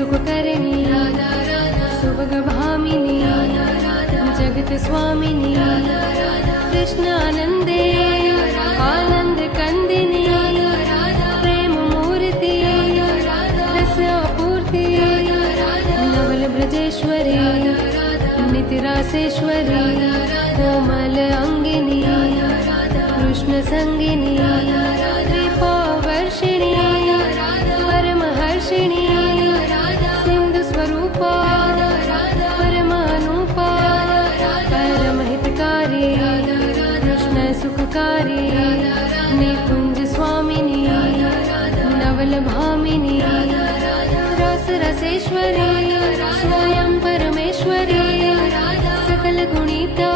सुखकरिणी सुभगभामिनी जगत स्वामिनी कृष्णानन्दे आनन्द कन्दिनी प्रेम मूर्ति रसापूर्ति नवल ब्रजेश्वरी नितिरासेश्वरी कोमल अंगिनी कृष्ण संगिनी कृपावर्षिणी परमहर्षिणी सिंधु स्वरूपा परमानुपा परमहितकारी कृष्ण सुखकारी निकुंज स्वामिनी नवल भामिनी रस रसेश्वरी स्वयं परमेश्वरी सकल गुणिता